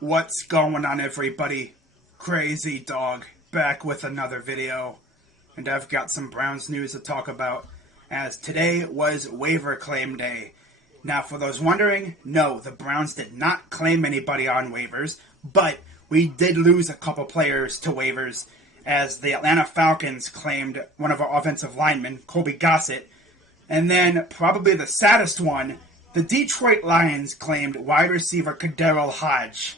What's going on, everybody? Crazy Dog back with another video, and I've got some Browns news to talk about, as today was waiver claim day. Now, for those wondering, no, the Browns did not claim anybody on waivers, but we did lose a couple players to waivers, as the Atlanta Falcons claimed one of our offensive linemen, Colby Gossett, and then probably the saddest one, the Detroit Lions claimed wide receiver Cadero Hodge.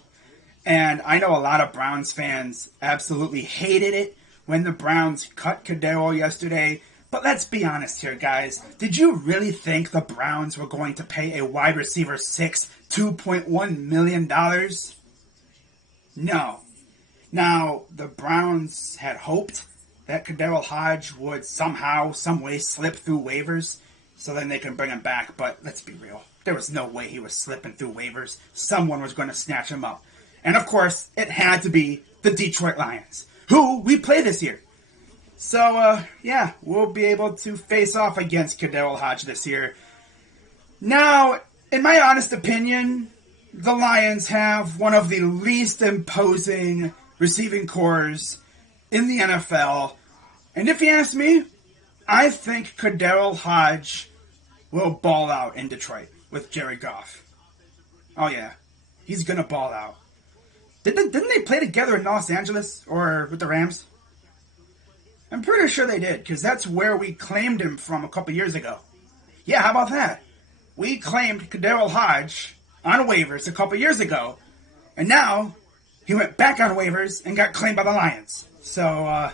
And I know a lot of Browns fans absolutely hated it when the Browns cut Cadero yesterday. But let's be honest here, guys. Did you really think the Browns were going to pay a wide receiver $2.1 million? No. Now, the Browns had hoped that Cadero Hodge would somehow, some way slip through waivers so then they can bring him back. But let's be real. There was no way he was slipping through waivers. Someone was going to snatch him up. And of course, it had to be the Detroit Lions, who we play this year. So, yeah, we'll be able to face off against Cadero Hodge this year. Now, in my honest opinion, the Lions have one of the least imposing receiving corps in the NFL. And if you ask me, I think Cadero Hodge will ball out in Detroit with Jared Goff. Oh, yeah, he's going to ball out. Didn't they play together in Los Angeles or with the Rams? I'm pretty sure they did, because that's where we claimed him from a couple years ago. Yeah, how about that? We claimed Cadero Hodge on waivers a couple years ago, and now he went back on waivers and got claimed by the Lions. So, I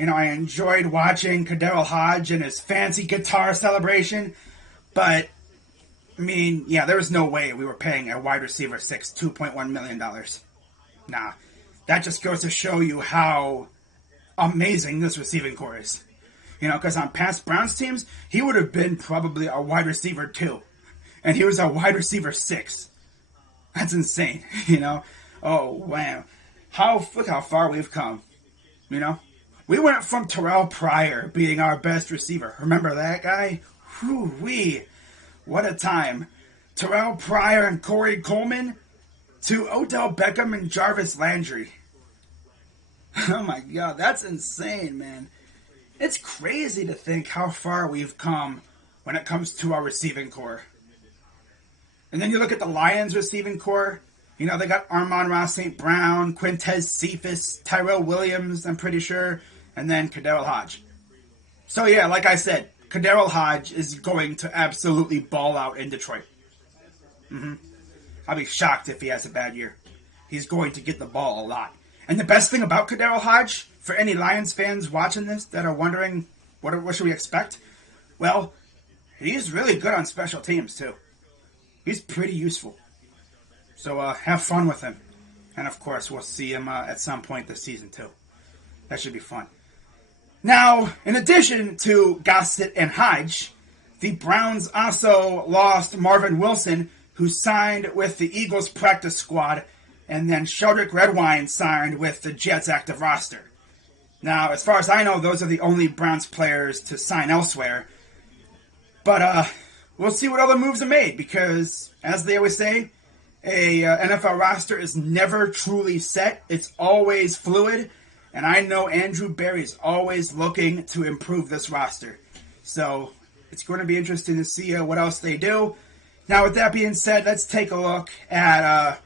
enjoyed watching Cadero Hodge and his fancy guitar celebration, but I mean, yeah, there was no way we were paying a wide receiver $2.1 million. Nah, that just goes to show you how amazing this receiving corps is. Because on past Browns teams, he would have been probably a wide receiver 2. And he was a wide receiver 6. That's insane, Oh, wow. Look how far we've come, We went from Terrell Pryor being our best receiver. Remember that guy? Whew-wee. What a time. Terrell Pryor and Corey Coleman to Odell Beckham and Jarvis Landry. Oh my God, that's insane, man. It's crazy to think how far we've come when it comes to our receiving corps. And then you look at the Lions receiving corps. They got Amon-Ra St. Brown, Quintez Cephas, Tyrell Williams, I'm pretty sure, and then Cadero Hodge. So yeah, like I said, Cadero Hodge is going to absolutely ball out in Detroit. I'll be shocked if he has a bad year. He's going to get the ball a lot. And the best thing about Cadero Hodge, for any Lions fans watching this that are wondering what should we expect, well, he's really good on special teams too. He's pretty useful. So have fun with him. And of course, we'll see him at some point this season too. That should be fun. Now, in addition to Gossett and Hodge, the Browns also lost Marvin Wilson, who signed with the Eagles practice squad, and then Sheldrick Redwine signed with the Jets active roster. Now, as far as I know, those are the only Browns players to sign elsewhere. But we'll see what other moves are made, because, as they always say, a NFL roster is never truly set. It's always fluid. And I know Andrew Berry's always looking to improve this roster. So it's going to be interesting to see what else they do. Now, with that being said, let's take a look at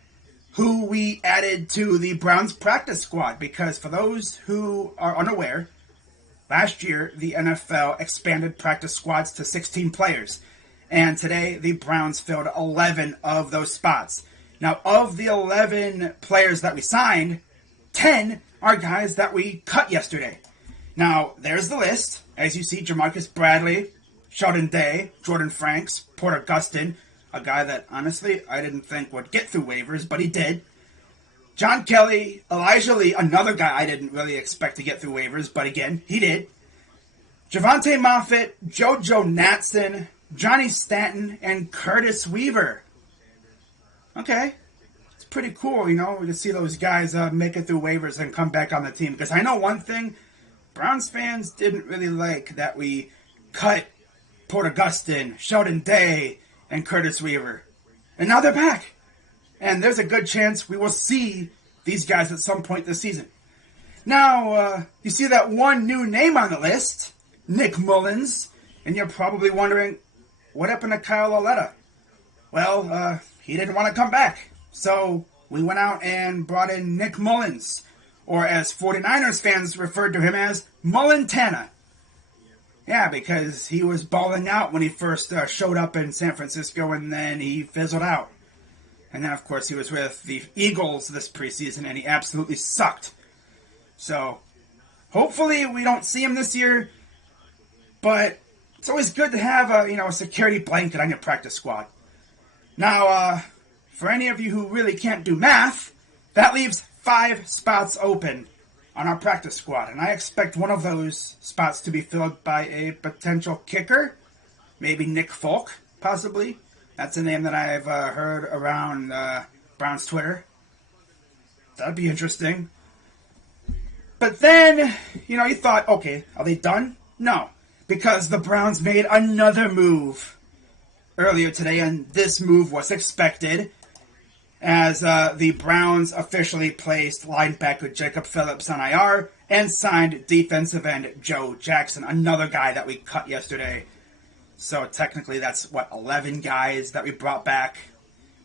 who we added to the Browns practice squad. Because for those who are unaware, last year the NFL expanded practice squads to 16 players. And today the Browns filled 11 of those spots. Now, of the 11 players that we signed, 10 are guys that we cut yesterday. Now, there's the list. As you see, Jamarcus Bradley, Sheldon Day, Jordan Franks, Porter Gustin, a guy that, honestly, I didn't think would get through waivers, but he did. John Kelly, Elijah Lee, another guy I didn't really expect to get through waivers, but again, he did. Javonte Moffitt, JoJo Natson, Johnny Stanton, and Curtis Weaver. Okay. Pretty cool, to see those guys make it through waivers and come back on the team. Because I know one thing, Browns fans didn't really like that we cut Porter Gustin, Sheldon Day, and Curtis Weaver. And now they're back. And there's a good chance we will see these guys at some point this season. Now, you see that one new name on the list, Nick Mullins, and you're probably wondering, what happened to Kyle Lauletta? Well, he didn't want to come back. So we went out and brought in Nick Mullins, or as 49ers fans referred to him as, Mullintana. Yeah, because he was balling out when he first showed up in San Francisco, and then he fizzled out. And then, of course, he was with the Eagles this preseason, and he absolutely sucked. So, hopefully we don't see him this year, but it's always good to have a security blanket on your practice squad. Now, for any of you who really can't do math, that leaves 5 spots open on our practice squad, and I expect one of those spots to be filled by a potential kicker, maybe Nick Folk, possibly. That's a name that I've heard around Browns Twitter. That'd be interesting. But then, you thought, okay, are they done? No, because the Browns made another move earlier today, and this move was expected, as the Browns officially placed linebacker Jacob Phillips on IR and signed defensive end Joe Jackson, another guy that we cut yesterday. So technically that's, 11 guys that we brought back.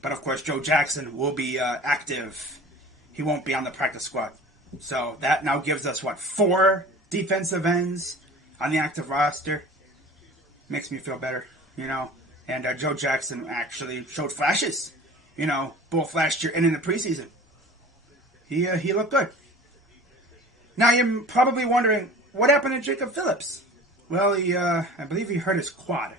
But of course, Joe Jackson will be active. He won't be on the practice squad. So that now gives us, 4 defensive ends on the active roster. Makes me feel better, And Joe Jackson actually showed flashes, both last year and in the preseason. He looked good. Now you're probably wondering, what happened to Jacob Phillips? Well, I believe he hurt his quad.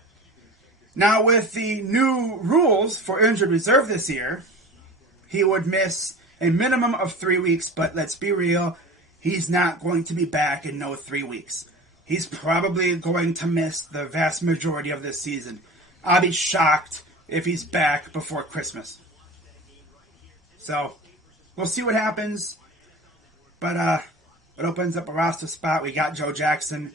Now, with the new rules for injured reserve this year, he would miss a minimum of 3 weeks, but let's be real, he's not going to be back in no 3 weeks. He's probably going to miss the vast majority of this season. I'll be shocked if he's back before Christmas. So, we'll see what happens, but it opens up a roster spot. We got Joe Jackson.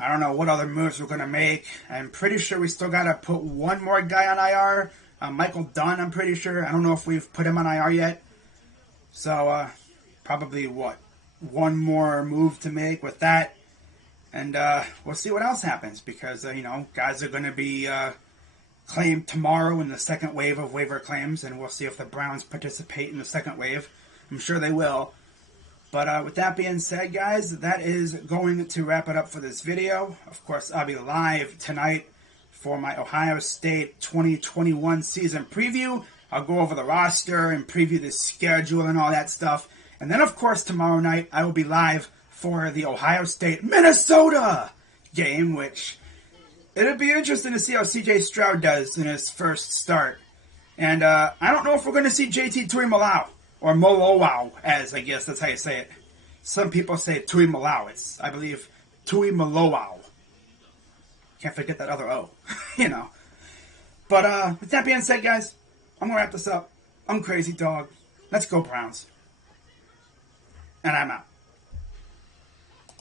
I don't know what other moves we're going to make. I'm pretty sure we still got to put one more guy on IR. Michael Dunn, I'm pretty sure. I don't know if we've put him on IR yet. So, probably, one more move to make with that. And we'll see what else happens because, guys are going to be claimed tomorrow in the second wave of waiver claims. And we'll see if the Browns participate in the second wave. I'm sure they will. But with that being said, guys, that is going to wrap it up for this video. Of course, I'll be live tonight for my Ohio State 2021 season preview. I'll go over the roster and preview the schedule and all that stuff. And then, of course, tomorrow night, I will be live for the Ohio State-Minnesota game, which it'll be interesting to see how C.J. Stroud does in his first start. And I don't know if we're going to see J.T. Tuimoloau. Or Molowau, as I guess that's how you say it. Some people say Tuimoloau. It's, I believe, Tuimoloau. Can't forget that other O, But with that being said, guys, I'm going to wrap this up. I'm Crazy Dog. Let's go, Browns. And I'm out.